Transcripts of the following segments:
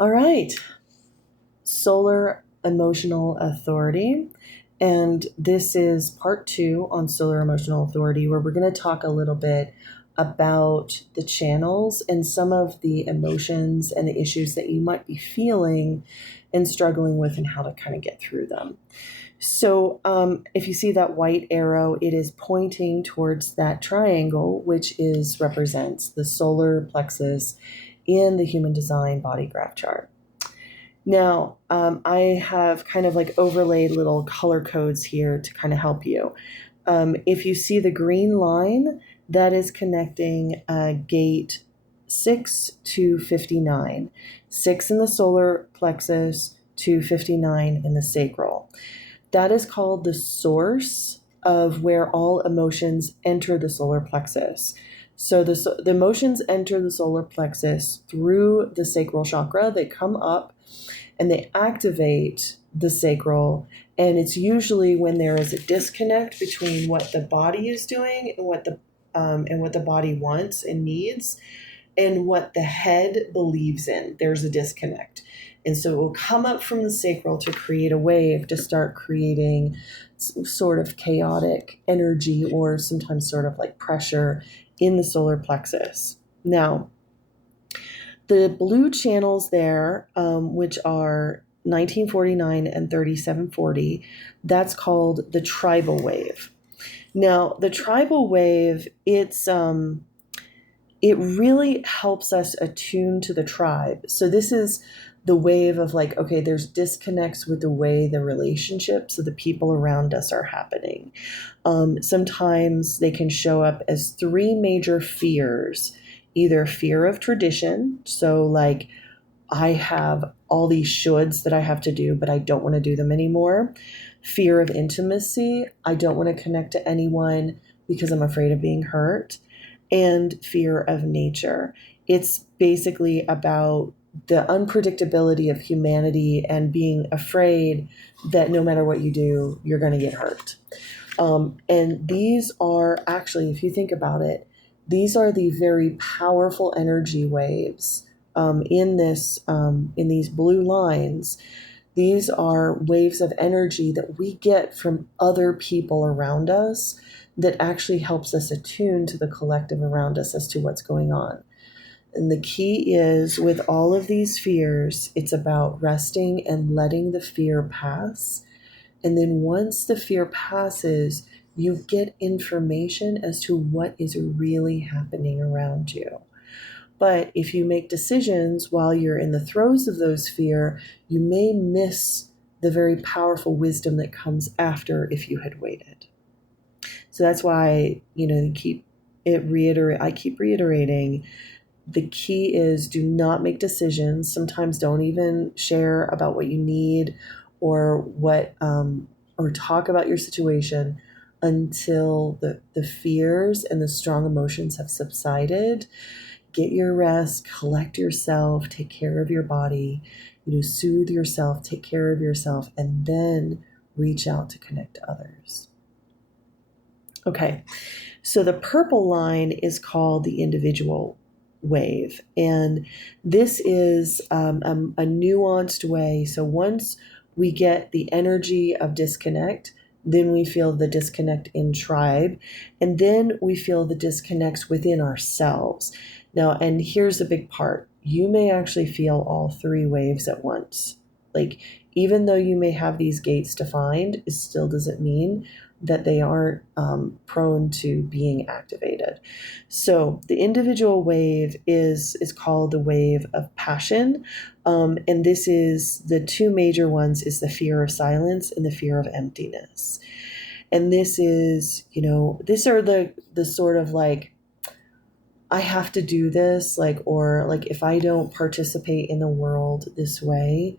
All right, solar emotional authority. And this is part two on solar emotional authority, where we're going to talk a little bit about the channels and some of the emotions and the issues that you might be feeling and struggling with and how to kind of get through them. So, if you see that white arrow, it is pointing towards that triangle, which is represents the solar plexus in the human design body graph chart. Now, I have kind of like overlaid little color codes here to kind of help you. If you see the green line, that is connecting gate 6 to 59. 6 in the solar plexus to 59 in the sacral. That is called the source of where all emotions enter the solar plexus. So the emotions enter the solar plexus through the sacral chakra. They come up and they activate the sacral. And it's usually when there is a disconnect between what the body is doing and what the body wants and needs, and what the head believes in. There's a disconnect. And so it will come up from the sacral to create a wave to start creating some sort of chaotic energy or sometimes sort of like pressure in the solar plexus. Now, the blue channels there, which are 1949 and 3740, that's called the tribal wave. Now, the tribal wave, it really helps us attune to the tribe. So this is the wave of like, okay, there's disconnects with the way the relationships of the people around us are happening. Sometimes they can show up as three major fears, either fear of tradition. So like, I have all these shoulds that I have to do, but I don't want to do them anymore. Fear of intimacy. I don't want to connect to anyone because I'm afraid of being hurt. And fear of nature. It's basically about the unpredictability of humanity and being afraid that no matter what you do, you're going to get hurt. And these are actually, if you think about it, these are the very powerful energy waves in these blue lines. These are waves of energy that we get from other people around us that actually helps us attune to the collective around us as to what's going on. And the key is with all of these fears, it's about resting and letting the fear pass. And then once the fear passes, you get information as to what is really happening around you. But if you make decisions while you're in the throes of those fear, you may miss the very powerful wisdom that comes after if you had waited. So that's why, I keep reiterating, the key is do not make decisions. Sometimes don't even share about what you need or or talk about your situation until the fears and the strong emotions have subsided. Get your rest, collect yourself, take care of your body, soothe yourself, take care of yourself, and then reach out to connect to others. Okay, so the purple line is called the individual wave, and this is a nuanced way. So once we get the energy of disconnect, then we feel the disconnect in tribe, and then we feel the disconnects within ourselves. Now, and here's the big part. You may actually feel all three waves at once. Like, even though you may have these gates defined, it still doesn't mean that they aren't prone to being activated. So the individual wave is called the wave of passion. And this is the two major ones is the fear of silence and the fear of emptiness. And this is, these are the sort of like, I have to do this, or if I don't participate in the world this way,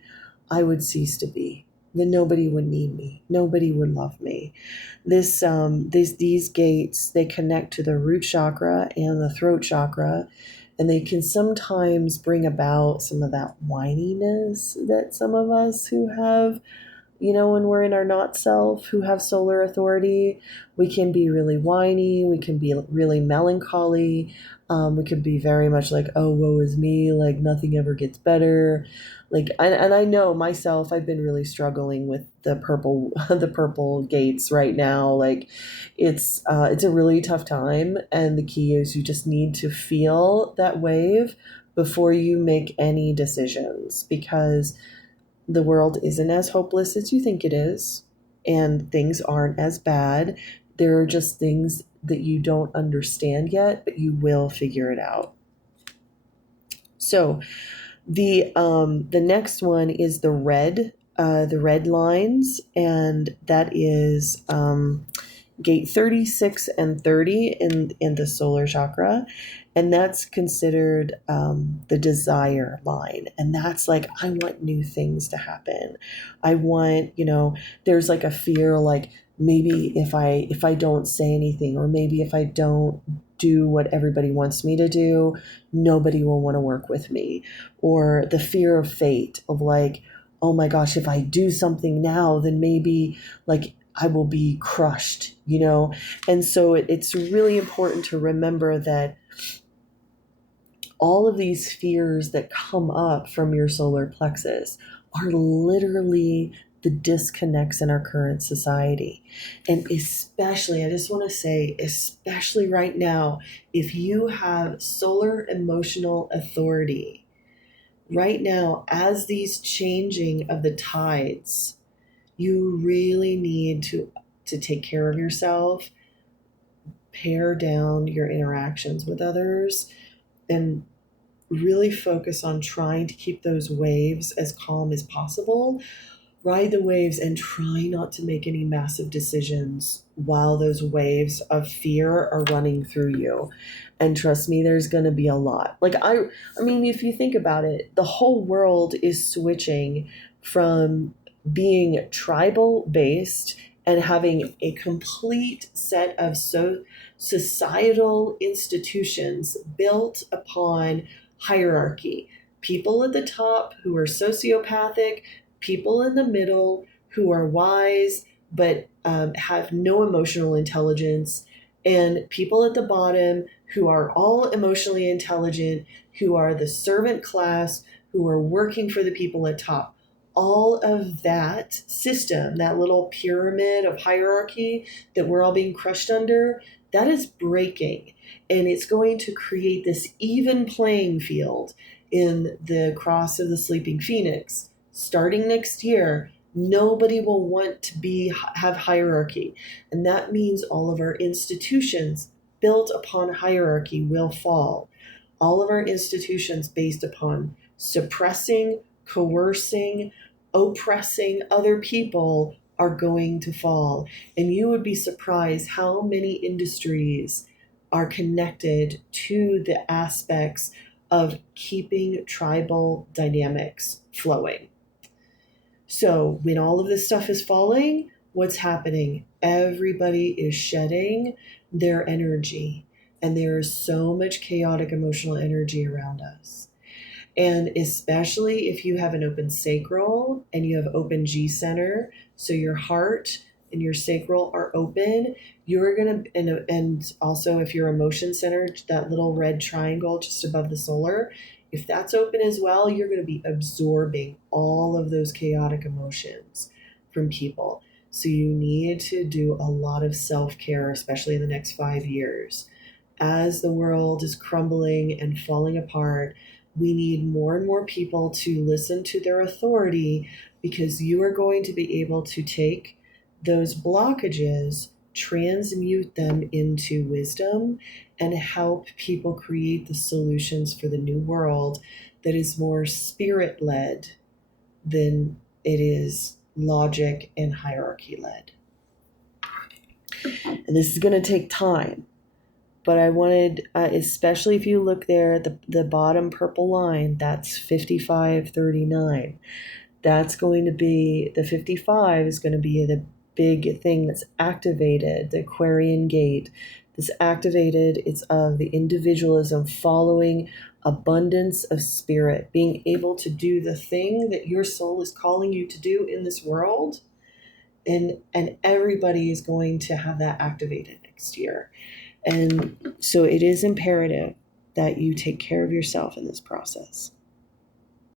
I would cease to be. Then nobody would need me. Nobody would love me. These gates, they connect to the root chakra and the throat chakra, and they can sometimes bring about some of that whininess that some of us who have, when we're in our not self, who have solar authority, we can be really whiny, we can be really melancholy. We could be very much like, oh, woe is me, like nothing ever gets better. Like, and I know myself, I've been really struggling with the purple, the purple gates right now. Like, it's a really tough time, and the key is you just need to feel that wave before you make any decisions, because the world isn't as hopeless as you think it is, and things aren't as bad. There are just things that you don't understand yet, but you will figure it out. So the next one is the red lines, and that is gate 36 and 30 in the solar chakra, and that's considered the desire line. And that's like, I want new things to happen. I want, there's like a fear, like maybe if I don't say anything, or maybe if I don't do what everybody wants me to do, nobody will want to work with me. Or the fear of fate, of like, oh my gosh, if I do something now, then maybe like I will be crushed. And so it's really important to remember that all of these fears that come up from your solar plexus are literally the disconnects in our current society. And especially, I just want to say, especially right now, if you have solar emotional authority, right now, as these changing of the tides, you really need to take care of yourself, pare down your interactions with others, and really focus on trying to keep those waves as calm as possible. Ride the waves and try not to make any massive decisions while those waves of fear are running through you. And trust me, there's going to be a lot. Like I mean, if you think about it, the whole world is switching from being tribal based and having a complete set of societal institutions built upon hierarchy. People at the top who are sociopathic, people in the middle who are wise but have no emotional intelligence, and people at the bottom who are all emotionally intelligent, who are the servant class, who are working for the people at top. All of that system, that little pyramid of hierarchy that we're all being crushed under, that is breaking. And it's going to create this even playing field in the cross of the sleeping phoenix. Starting next year, nobody will want to have hierarchy. And that means all of our institutions built upon hierarchy will fall. All of our institutions based upon suppressing, coercing, oppressing other people are going to fall. And you would be surprised how many industries are connected to the aspects of keeping tribal dynamics flowing. So when all of this stuff is falling, what's happening? Everybody is shedding their energy, and there is so much chaotic emotional energy around us. And especially if you have an open sacral and you have open G center, so your heart and your sacral are open, you're going to, and also if your emotion center, that little red triangle just above the solar, if that's open as well, you're going to be absorbing all of those chaotic emotions from people. So you need to do a lot of self-care, especially in the next 5 years. As the world is crumbling and falling apart, we need more and more people to listen to their authority, because you are going to be able to take those blockages, transmute them into wisdom, and help people create the solutions for the new world that is more spirit-led than it is logic and hierarchy-led. And this is going to take time. But I wanted, especially if you look there at the bottom purple line, that's 5539. That's going to be, the 55 is going to be the big thing that's activated, the Aquarian gate. This activated, it's of the individualism, following abundance of spirit, being able to do the thing that your soul is calling you to do in this world. And everybody is going to have that activated next year. And so it is imperative that you take care of yourself in this process.